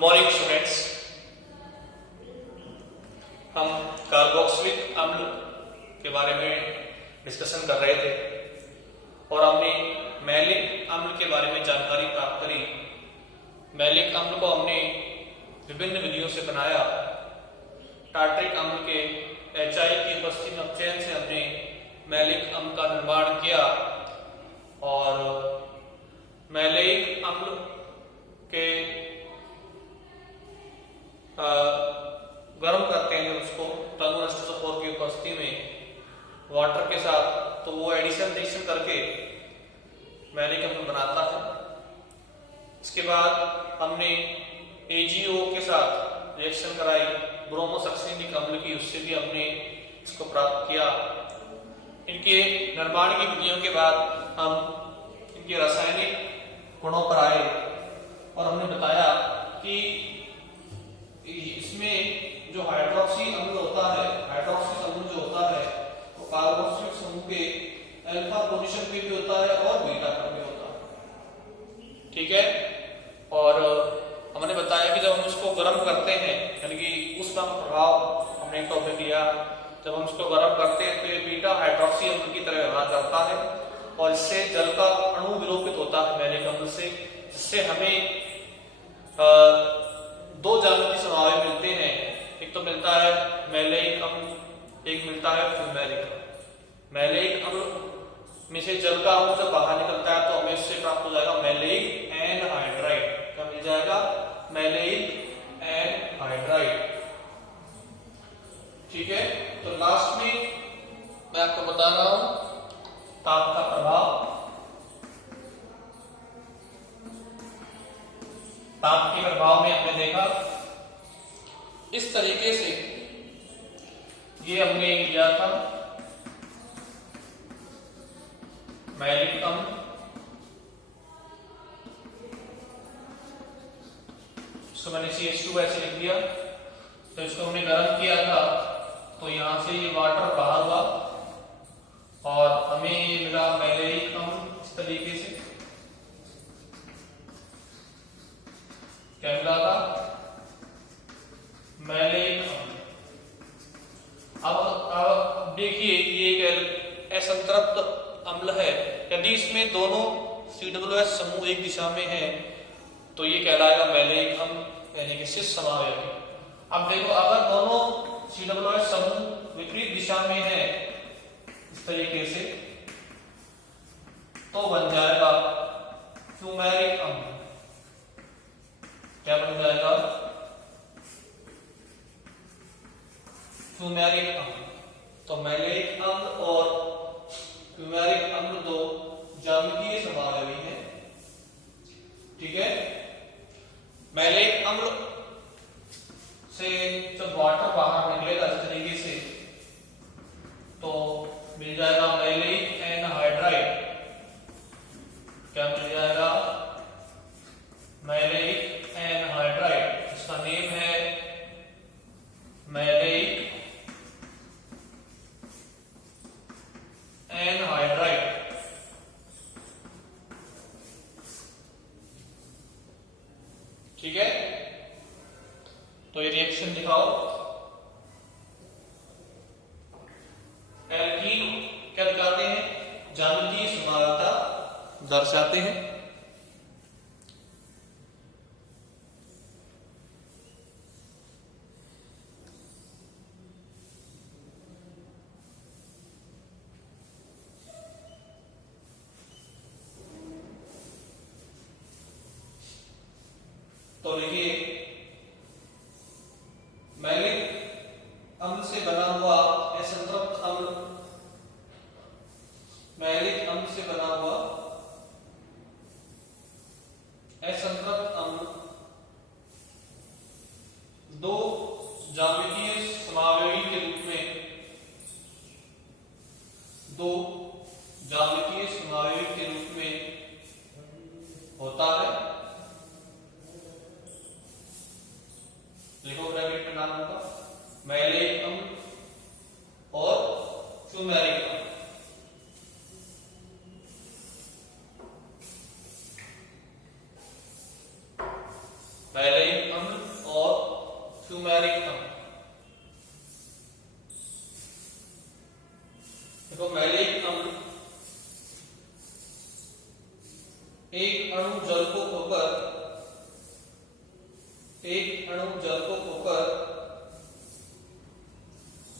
Morning students. हम carboxylic अम्ल के बारे में डिस्कशन कर रहे थे और हमने मैलिक अम्ल के बारे में जानकारी प्राप्त करी। मैलिक अम्ल को हमने विभिन्न विधियों से बनाया। टार्ट्रिक अम्ल के HI की उपस्थिति में अपचयन से हमने मैलिक अम्ल का निर्माण किया और मैलिक अम्ल के गर्म करते हैं जब उसको टर्बोनेस्टोसोफोर की उपस्थिति में वाटर के साथ, तो वो एडिशन रिएक्शन करके मैलिक अम्ल बनाता है। इसके बाद हमने AgO के साथ रिएक्शन कराई ब्रोमोसक्सिनिक अम्ल की, उससे भी हमने इसको प्राप्त किया। इनके निर्माण की विधियों के बाद हम इनके रासायनिक गुणों पर आए और हमने बताया कि इसमें जो हाइड्रोक्सी अम्ल होता है, हाइड्रोक्सी समूह जो होता है वो कार्बोक्सिलिक समूह के अल्फा पोजीशन पे भी होता है और बीटा पर भी होता है। ठीक है। और हमने बताया कि जब हम इसको गर्म करते हैं, यानी कि उसका प्रभाव हमने टॉपिक लिया, जब हम इसको गर्म करते हैं तो ये बीटा हाइड्रोक्सी अम्ल की तरह व्यवहार करता है और इससे जल का अणु विलोपित होता है मैलिक अम्ल से, जिससे हमें दो ज्यामितीय समवाय मिलते हैं। एक तो मिलता है मैलिक अम्ल, एक मिलता है फ्यूमेरिक अम्ल। मैलिक अम्ल में से जल का अणु जब बाहर निकलता है तो हमें इससे प्राप्त हो जाएगा मैलिक एनहाइड्राइड। क्या मिल जाएगा? Maleic anhydride. ठीक है। तो लास्ट में मैं आपको बता रहा हूं ताप का प्रभाव। ताप के प्रभाव में हमने देखा इस तरीके से, ये हमने लिया था मैलिक अम्ल, इसको मैंने CH2 ऐसे लिख दिया। तो इसको हमने गर्म किया था तो यहां से ये वाटर बाहर हुआ और हमें ये मिला मैलिक अम्ल। इस तरीके से क्या मिला था? मैलिक अम्ल। अब देखिए ये एक असंतृप्त अम्ल है। यदि इसमें दोनों COOH समूह एक दिशा में है तो ये कहलाएगा मैलिक अम्ल, यानी कि cis समावयवी। अब देखो अगर दोनों COOH समूह विपरीत दिशा में है इस तरीके से, तो बन जाएगा फ्यूमेरिक अम्ल। क्या बन जाएगा? फ्यूमेरिक अम्ल। तो मैलिक अम्ल और फ्यूमेरिक अम्ल दो ज्यामितीय समवायवी हैं। ठीक है। मैलिक अम्ल से जब वाटर बाहर निकलेगा इस तरीके से तो मिल जाएगा मैलिक एनहाइड्राइड। क्या मिल जाएगा? Maleic anhydride. इसका नेम है मैलिक एनहाइड्राइड। ठीक है। तो ये रिएक्शन दिखाओ। एल्कीन क्या दिखाते हैं? ज्यामितीय समानता दर्शाते हैं। तो देखिए मैलिक अम्ल से बना हुआ असंतृप्त अम्ल, मैलिक अम्ल से बना हुआ असंतृप्त अम्ल दो ज्यामितीय समावयवी के रूप में, दो ज्यामितीय समावयवी के रूप में होता है। देखो ब्रैकेट में नाम होगा मैलिक अम्ल और फ्यूमेरिक अम्ल। मैलिक अम्ल एक अणु जल को खोकर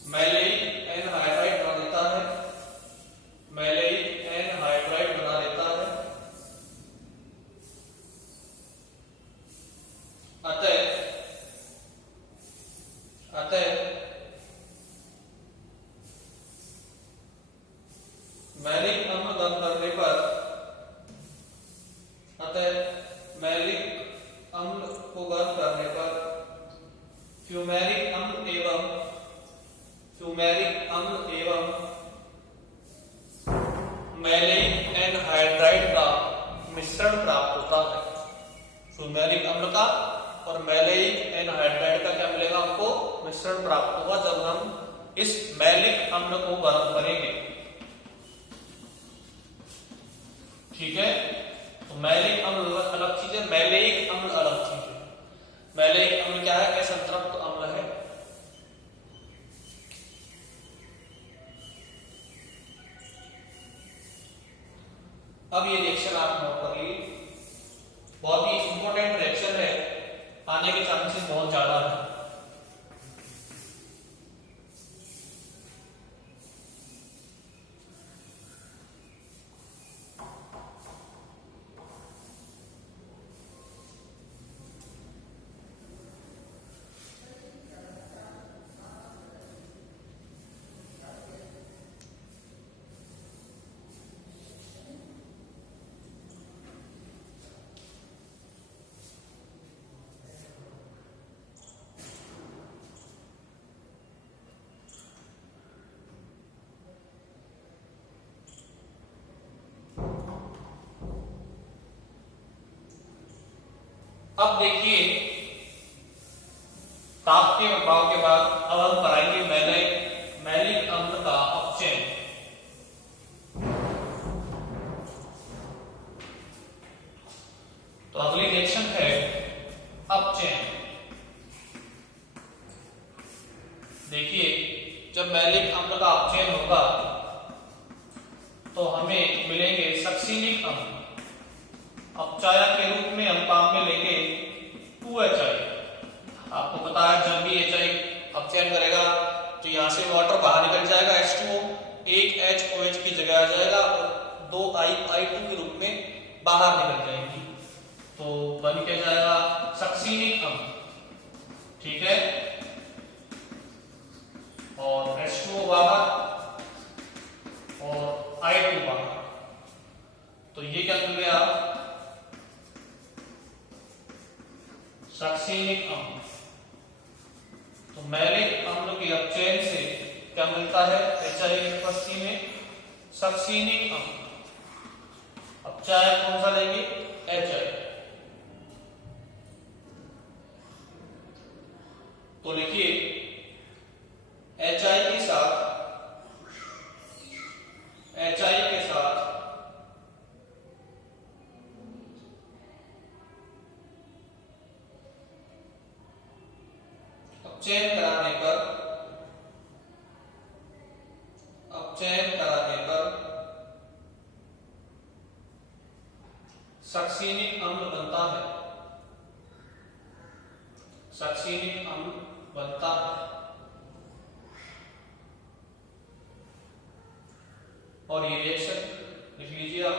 मैलेइक एनहाइड्राइड बना देता है, अतः मैलिक अम्ल गर्म करने पर फ्यूमेरिक अम्ल एवं मैलेइक एनहाइड्राइड का मिश्रण प्राप्त होता है। फ्यूमेरिक अम्ल का और मैलेइक एनहाइड्राइड का क्या मिलेगा? हमको मिश्रण प्राप्त होगा जब हम इस मैलिक अम्ल को गर्म करेंगे। ठीक है, तो मैलिक अम्ल अलग चीज है, मैलेइक अम्ल अलग चीज है। मैलेइक अम्ल क्या है? असंतृप्त अम्ल है। अब ये रिएक्शन आप नोट करिए, बहुत ही इंपॉर्टेंट रिएक्शन है, आने के चांसेस बहुत ज्यादा है। अब देखिए, ताप के प्रभाव के बाद अब हम कराएंगे मैलिक अम्ल का अपचयन। तो अगली रिएक्शन है अपचयन। देखिए, जब मैलिक अम्ल का अपचयन होगा तो हमें मिलेंगे सक्सिनिक अम्ल। अपचायक के रूप में हम काम में लेंगे 2HI। आपको पता है जब भी HI अपचयन करेगा तो यहां से वाटर बाहर निकल जाएगा, H2O, एक H OH की जगह आ जाएगा और 2 I2 के रूप में बाहर निकल जाएंगी, तो बन के जाएगा सक्सिनिक अम्ल। ठीक है, और H2O बाहर और I2 बाहर, तो ये क्या मिल गया? सक्सिनिक अम्ल। तो मैलिक अम्ल के अपचयन से क्या मिलता है? HI की उपस्थिति में सक्सिनिक अम्ल। अपचायक कौन सा लेंगे? HI। तो लिखिए HI के साथ अपचयन कराने पर सक्सिनिक अम्ल बनता है। और ये रिएक्शन लिख लीजिए आप।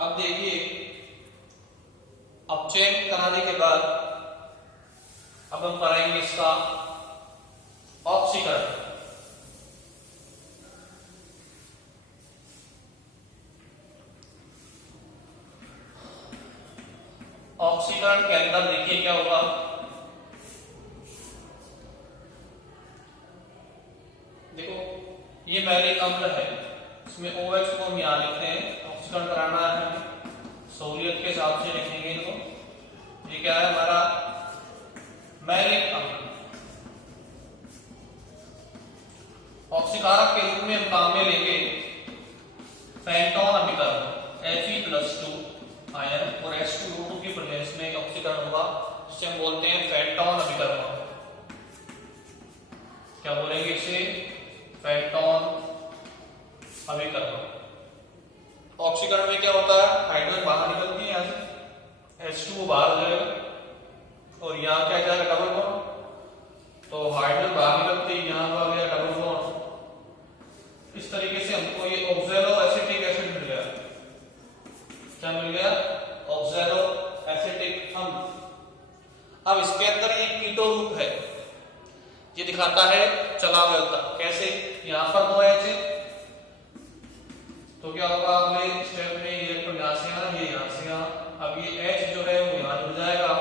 अब देखिए चेन कराने के बाद अब हम कराएंगे इसका ऑक्सीकरण। ऑक्सीकरण के अंदर देखिए क्या होगा, देखो ये मैलिक अम्ल है, इसमें OH को हम यहां लिखते हैं, ऑक्सीकरण कराना है सहूलियत के हिसाब से लिखेंगे इनको। ये क्या है हमारा मैलिक अम्ल। ऑक्सीकारक के रूप में हम काम में लेंगे फेंटोन अभिकरण Fe+2 आयन और H2O2 की प्रेजेंस में ऑक्सीकरण होगा, जिसे हम बोलते हैं फेंटोन अभिकरण। क्या बोलेंगे इसे, फेंटोन अभिकरण। ऑक्सीकरण में क्या होता है, हाइड्रोजन बाहर निकलती है, यहाँ से H2O बाहर हो जाएगा और यहाँ क्या जाएगा डबल बॉन्ड, तो हाइड्रोजन बाहर निकलती है, यहाँ आ गया डबल बॉन्ड। इस तरीके से हमको ये ऑक्सैलो एसिटिक एसिड मिल गया। क्या मिल गया, ऑक्सैलो एसिटिक अम्ल। अब इसके अंदर ये कीटो रूप है, ये दिखाता है चलावयता। कैसे, यहां पर 2 H है, तो क्या होगा अगले स्टेप में इलेक्ट्रॉन यहां से आना, ये यहां से आना। अब ये H जो है वो यहां जुड़ जाएगा,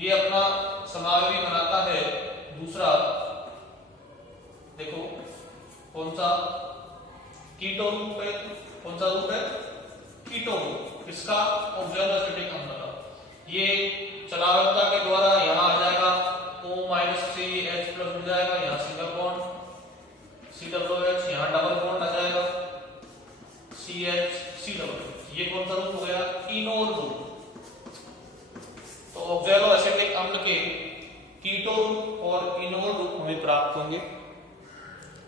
ये अपना समावयवी बनाता है दूसरा, देखो कौन सा, कीटो रूप है। कौन सा रूप है, कीटो रूप, इसका ऑक्सैलो एसिटिक अम्ल का। ये चलावयता के द्वारा यहां आ जाएगा, O-3H+ मिल जाएगा, यहां सिंगल बॉन्ड COOH, यहां डबल बॉन्ड आ जाएगा CH-COOH। ये कौन सा रूप हो गया, इनोल रूप। तो ऑक्सैलो एसिटिक अम्ल के कीटो रूप और इनोल रूप हमें प्राप्त होंगे।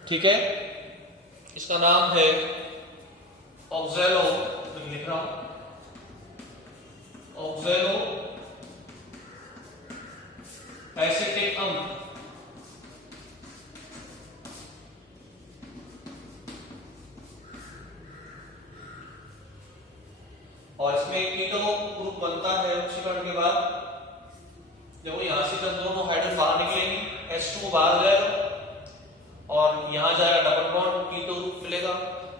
ठीक है, इसका नाम है ऑक्सैलो, लिख रहा हूं ऑक्सैलो एसिटिक अम्ल। और इसमें कीटो ग्रुप बनता है ऑक्सीकरण के बाद, जब यहां से जब दोनों हाइड्रोजन बाहर निकलेंगे, H2 बाहर जाएगा और यहां जाएगा डबल बॉन्ड, कीटो ग्रुप मिलेगा।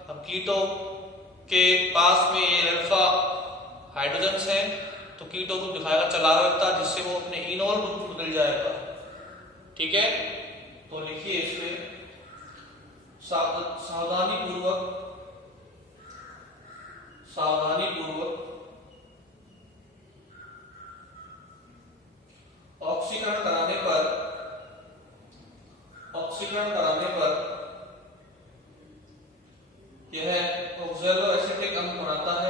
अब कीटो के पास में ये अल्फा हाइड्रोजन है, तो कीटो ग्रुप दिखाएगा चलावयता, जिससे वो अपने इनोल ग्रुप में बदल जाएगा। ठीक है, तो लिखिए इसमें सावधानी पूर्वक ऑक्सीकरण कराने पर यह ऑक्सैलो एसिटिक अम्ल बनाता है,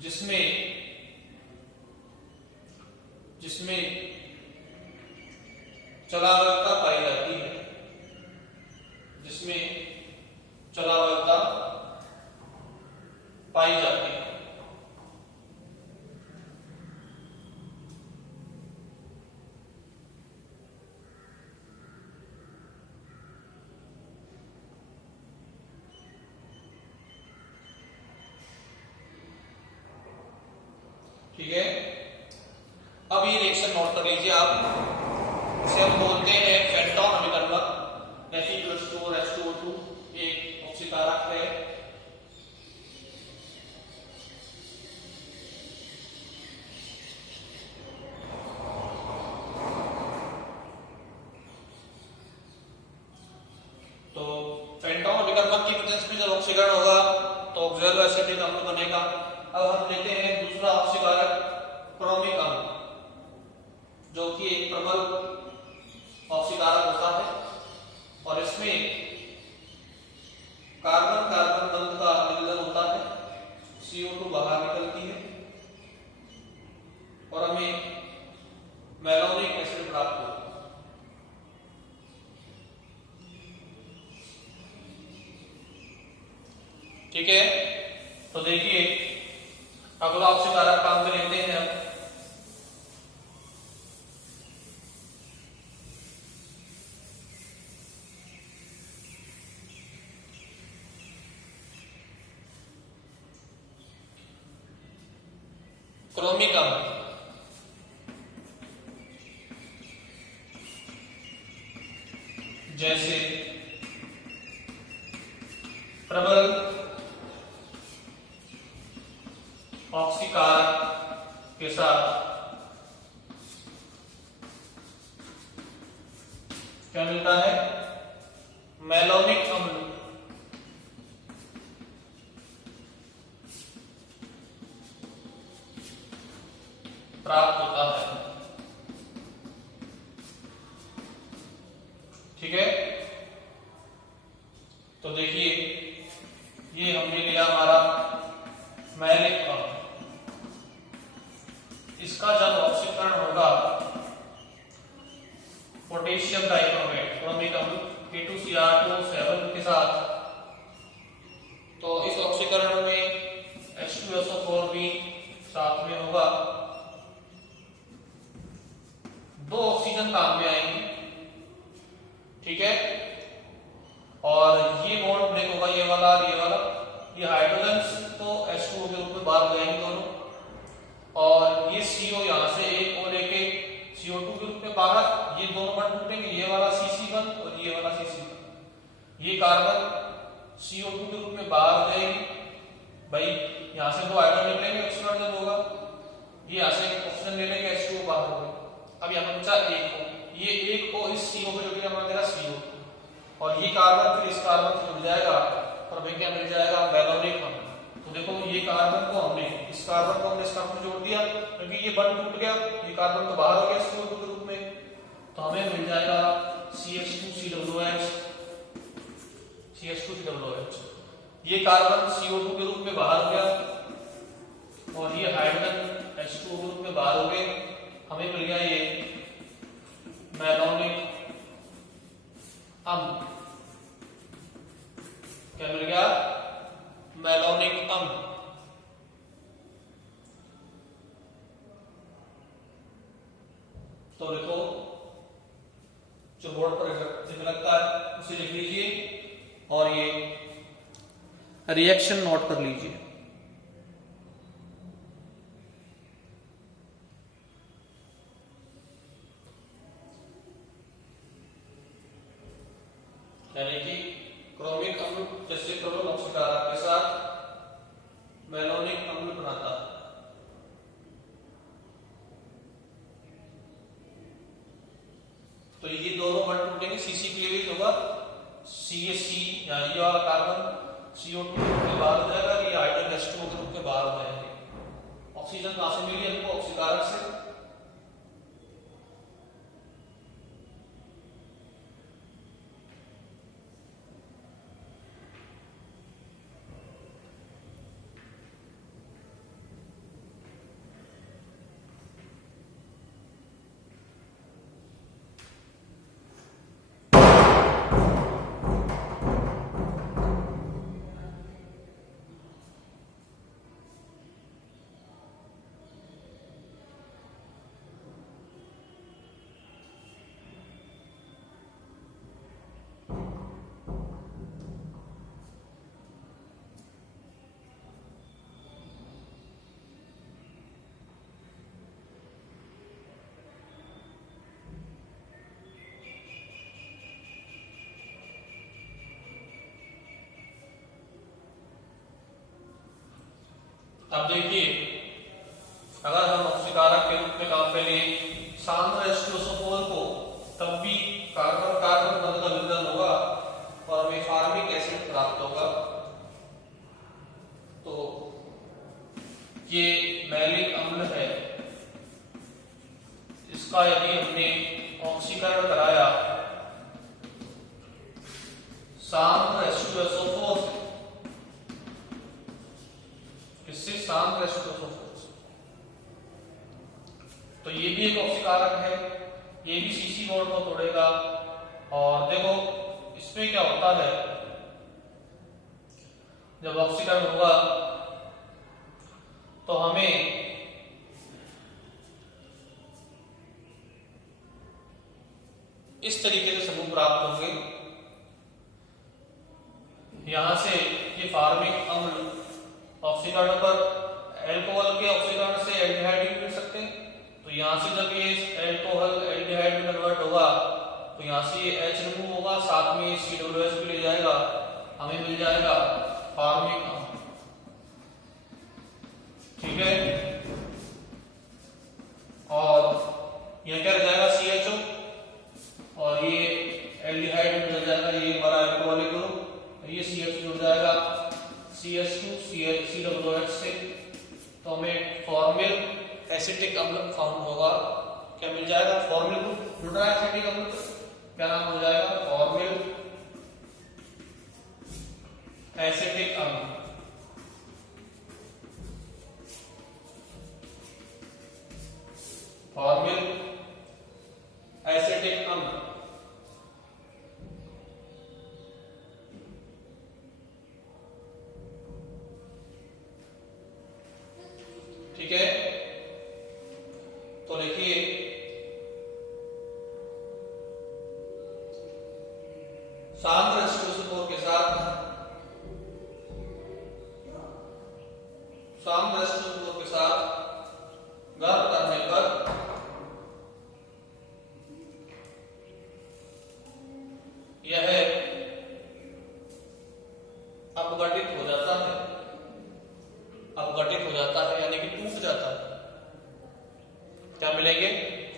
जिसमें चलावयता पाई जाती है, ठीक है। अब ये रिएक्शन नोट कर लीजिए आप, इसे हम बोलते हैं फेंटोन अभिकर्मक। Fe+2 और H2O2 एक ऑक्सीकारक है। तो फेंटोन अभिकर्मक की प्रेजेंस में जब ऑक्सीकरण होगा तो ऑक्सैलो एसिटिक अम्ल बनेगा। अब हम लेते हैं दूसरा ऑक्सीकारक क्रोमिक अम्ल, जो कि एक प्रबल ऑक्सीकारक होता है और इसमें कार्बन कार्बन बंध का मिलन होता है, CO2 बाहर निकलती है और हमें मैलोनिक एसिड प्राप्त होता है। ठीक है, तो देखिए अगला ऑक्सीकारक काम में लेते हैं हम। क्रोमिक अम्ल, जैसे प्रबल ऑक्सीकारक के साथ क्या मिलता है? मैलोनिक अम्ल प्राप्त होता है। ठीक है, तो देखिए ये हमने लिया हमारा मैलिक अम्ल। इसका जब ऑक्सीकरण होगा पोटेशियम डाइक्रोमेट क्रोमिक अम्ल K2Cr2 के साथ, तो इस ऑक्सीकरण में H2SO4 भी साथ में होगा, दो ऑक्सीजन काम में आएंगे। ठीक है, और ये बॉन्ड ब्रेक होगा, ये वाला और ये वाला, ये हाइड्रोजन तो H2O के रूप में बाहर हो जाएंगे दोनों, और ये CO यहां से एक और एक CO2 के रूप में बाहर, ये दोनों बॉन्ड टूटेंगे, ये वाला CC1 और ये वाला CC1, ये कार्बन CO2 के रूप में बाहर हो जाएगी। भाई यहां से दो हाइड्रोजन निकलेंगे, ऑक्सीजन जब होगा, ये यहां से ऑक्सीजन ले लेंगे, H2O बाहर हो गए। अब यहाँ पर बचा एक O, ये एक O इस CO पे जो कि हमारा मेरा CO, और ये कार्बन फिर इस कार्बन से जुड़ जाएगा और हमें क्या मिल जाएगा? मैलोनिक अम्ल। तो देखो ये कार्बन को हमने इस कार्बन को हमने इस कार्बन से जोड़ दिया, क्योंकि ये बंध टूट गया, ये कार्बन तो बाहर हो गया CO2 के रूप में, तो हमें मिल जाएगा CH2COOH, CH2COOH। ये कार्बन CO2 के रूप में बाहर हो गया और ये हाइड्रोजन H2O के रूप में बाहर हो गए, हमें मिल गया ये मैलोनिक अम्ल। क्या मिल गया? मैलोनिक अम्ल। तो देखो जो बोर्ड पर लगता है उसे लिख लीजिए और ये रिएक्शन नोट कर लीजिए। यानी कि क्रोमिक अम्ल जैसे प्रबल ऑक्सीकारक के साथ मैलोनिक अम्ल बनाता है। तो ये दोनों बॉन्ड टूटेंगे, CC क्लीवेज होगा, CH3 यानी ये वाला कार्बन CO2 के रूप में बाहर हो जाएगा, ये हाइड्रोजन H2O के रूप में बाहर हो जाएंगे। ऑक्सीजन कहां से मिली हमको? ऑक्सीकारक से। अब देखिए अगर हम ऑक्सीकारक के रूप में काम करें सांद्र H2SO4 को, तब भी कार्बन कार्बन बंध का विघटन होगा और हमें फार्मिक एसिड प्राप्त होगा। तो ये मैलिक अम्ल है, इसका यदि हमने ऑक्सीकरण कराया सांद्र H2SO4 से, इससे सांद्र H2SO4, तो ये भी एक ऑक्सीकारक है, ये भी CC बॉन्ड को तोड़ेगा। और देखो इसमें क्या होता है, जब ऑक्सीकरण होगा तो हमें इस तरीके से समूह प्राप्त होंगे। यहां से ये फार्मिक अम्ल ऑक्सीकरण पर एल्कोहल के ऑक्सीकरण से एल्डिहाइड भी मिल सकते हैं, तो यहाँ से जब ये एल्कोहल एल्डिहाइड में कन्वर्ट होगा तो यहाँ से ये H रिमूव होगा, साथ में COOH भी ले जाएगा, हमें मिल जाएगा फॉर्मिक अम्ल। ठीक है, और यह क्या रह जाएगा CHO, और ये एल्डिहाइड मिल जाएगा, ये हमारा एल्कोहलिक ग्रुप, ये CH जुड़ जाएगा CH2 COOH से, तो हमें फॉर्मिल एसिटिक अम्ल फाउंड होगा। क्या मिल जाएगा? फॉर्मिल ग्रुप जुड़ रहा है एसिटिक अम्ल, क्या नाम हो जाएगा? फॉर्मिल एसिटिक अम्ल। फॉर्मिल एसिटिक अम्ल। ठीक है, तो देखिए शांत H2SO4 के साथ गर्म करने पर यह अपघटित हो जाता है, यानी कि टूट जाता है। क्या मिलेंगे?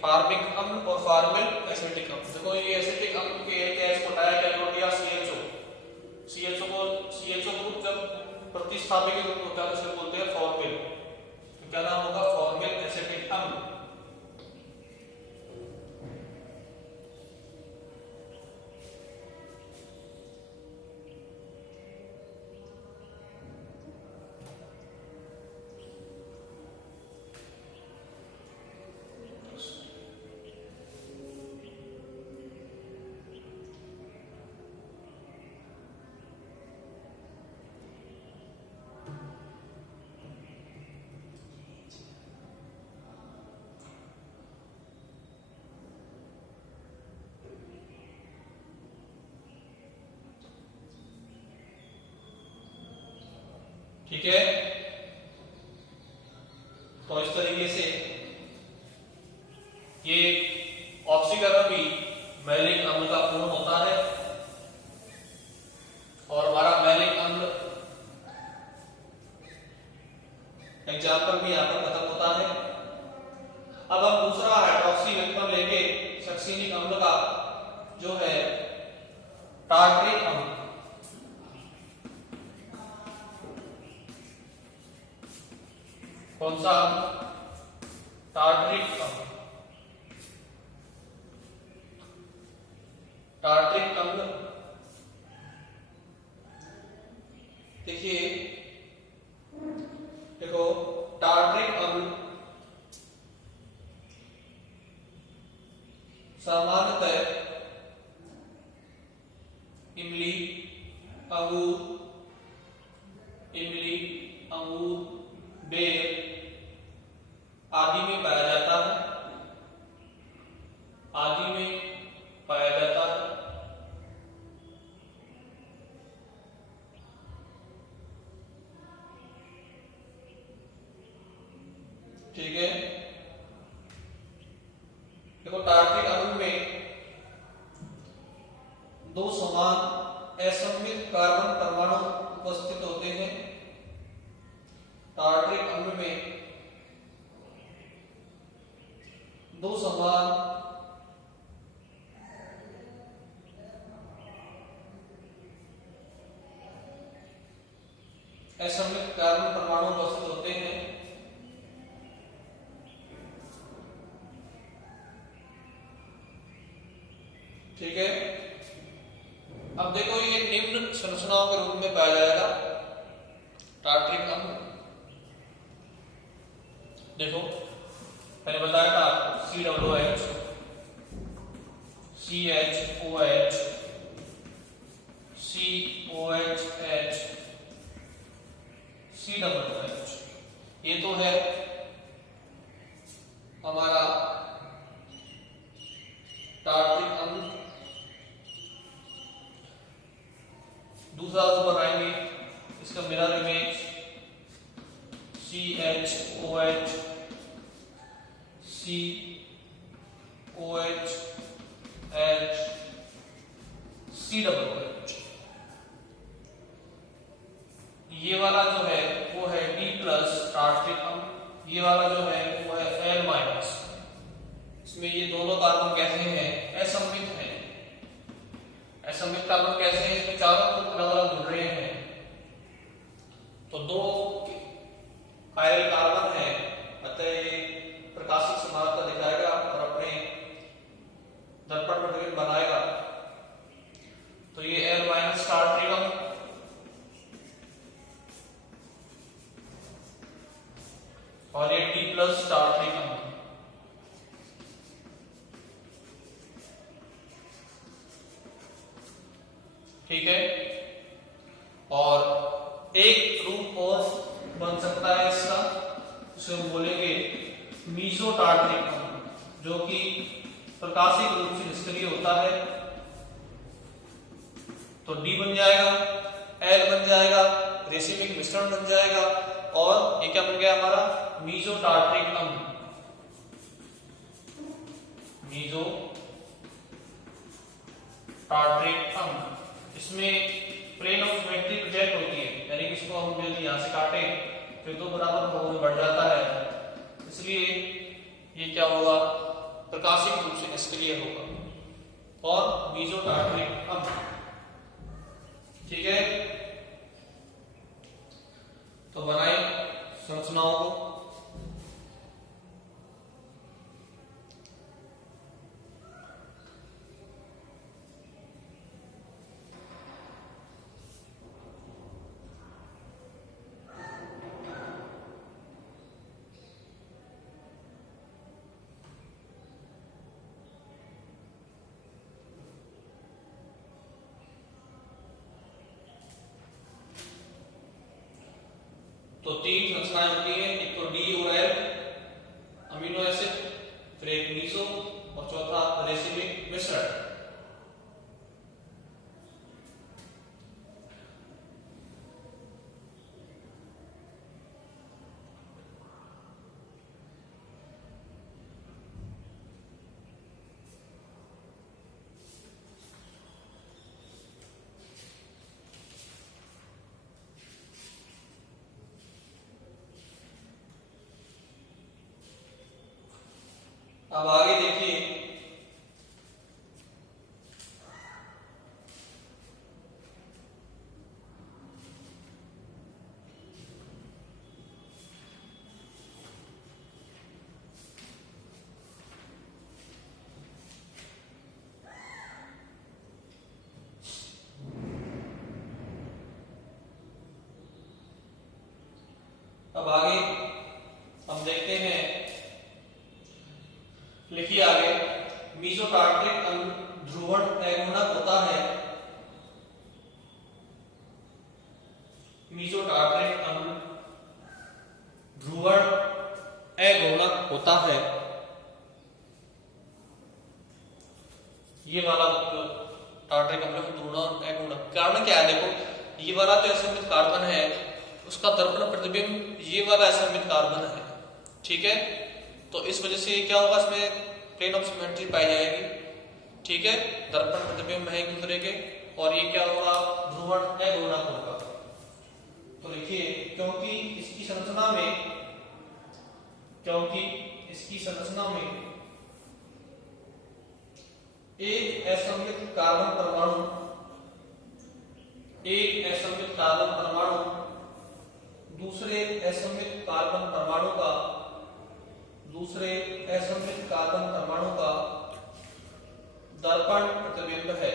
फॉर्मिक अम्ल और फॉर्मिल एसिटिक अम्ल। देखो ये एसिटिक अम्ल के एक पोटाइक क्या जोड़ दिया? CHO ग्रुप जब प्रतिस्थापी ग्रुप होता है उसे बोलते हैं फॉर्मिल, तो क्या नाम होगा? फॉर्मिल एसिटिक अम्ल। ठीक है, तो इस तरीके से ये ऑक्सीकरण भी मैलिक अम्ल का पूर्ण होता है, और हमारा मैलिक अम्ल एग्जाम्पल भी यहाँ पर खत्म होता है। अब हम दूसरा हाइड्रोक्सी व्युत्पन्न लेंगे सक्सिनिक अम्ल का, जो है टार्ट्रिक अम्ल। कौन सा? टार्ट्रिक अम्ल। टार्ट्रिक अम्ल देखिए, देखो टार्ट्रिक अम्ल सामान्यतः इमली, अंगूर, बेर आदि में पाया जाता है, ठीक है। देखो टार्ट्रिक अम्ल में दो समान असममित कार्बन परमाणु उपस्थित होते हैं। टार्ट्रिक अम्ल में दो समान असममित कार्बन परमाणु उपस्थित होते हैं। ठीक है, अब देखो ये निम्न संरचनाओं के रूप में पाया जाएगा टार्ट्रिक अम्ल। देखो मैंने बताया था आपको COOH, CHOH, COHH, COOH, ये तो है हमारा टार्ट्रिक अम्ल। दूसरा जो बनाएंगे इसका mirror image CHOH COH H COOH। ये वाला जो है वो है D प्लस टार्ट्रिक अम्ल, ये वाला जो है वो है L माइनस। इसमें ये दोनों कार्बन कैसे हैं? असममित हैं। असममित कार्बन कैसे हैं? इसमें चारों अलग अलग जुड़ रहे हैं। तो दो कायरल कार्बन है, अतः ये प्रकाशिक समानता दिखाएगा और अपने दर्पण प्रतिबिंब बनाएगा। तो ये L माइनस टार्ट्रिक अम्ल और ये D प्लस टार्ट्रिक अम्ल। ठीक है। और एक रूप और बन सकता है इसका, उसे हम बोलेंगे मीसो टार्ट्रिक अम्ल, जो कि प्रकाशिक रूप से निष्क्रिय होता है। तो D बन जाएगा, L बन जाएगा, रेसिमिक मिश्रण बन जाएगा और ये क्या बन गया हमारा? मीसो टार्ट्रिक अम्ल। मीसो टार्ट्रिक अम्ल, इसमें प्लेन ऑफ सिमेट्री प्रेजेंट होती है, यानी कि इसको हम यदि यहाँ से काटें तो दो बराबर भागों में बढ़ जाता है, इसलिए ये क्या होगा? प्रकाशिक रूप से निष्क्रिय होगा और मीसो टार्ट्रिक अम्ल। ठीक है। तो बनाए संरचनाओं को। तो तीन संरचनाएं होती हैं, एक तो D और L अमीनो एसिड, फिर एक मीसो और चौथा रेसिमिक मिश्रण। अब आगे देखिए, अब आगे हम देखते हैं, लिखिए आगे, मीसो टार्ट्रिक अम्ल ध्रुवण अगुणक होता है। मीसो टार्ट्रिक अम्ल ध्रुवण अगुणक होता है। ये वाला टार्ट्रिक अम्ल ध्रुवण अगुणक, कारण क्या है? देखो, ये वाला तो असममित कार्बन है, उसका दर्पण प्रतिबिंब ये वाला असममित कार्बन है। ठीक है। तो इस वजह से क्या होगा? इसमें प्लेन ऑफ सिमेट्री पाई जाएगी। ठीक है। दर्पण प्रतिबिंब है एक दूसरे के, और ये क्या होगा? ध्रुवण अगुणक होगा। तो लिखिए, क्योंकि इसकी संरचना में एक असममित कार्बन परमाणु दूसरे असममित कार्बन परमाणु का दर्पण प्रतिबिंब है।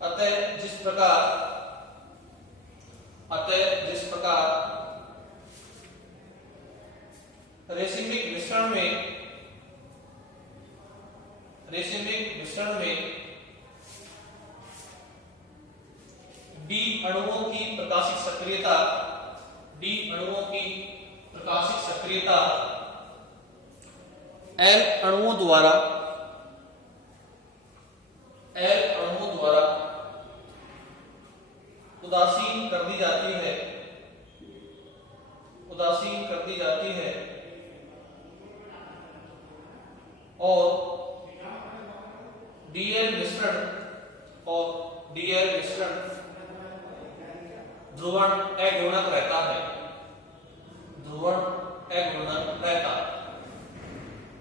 अतः जिस प्रकार रेसिमिक मिश्रण में डी अणुओं की प्रकाशिक सक्रियता एल अणुओं द्वारा उदासीन कर दी जाती है, उदासीन कर दी जाती है और डीएल मिश्रण ध्रुवण अगुणक रहता है, ध्रुवण अगुणक रहता है।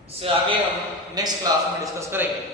इससे आगे हम नेक्स्ट क्लास में डिस्कस करेंगे।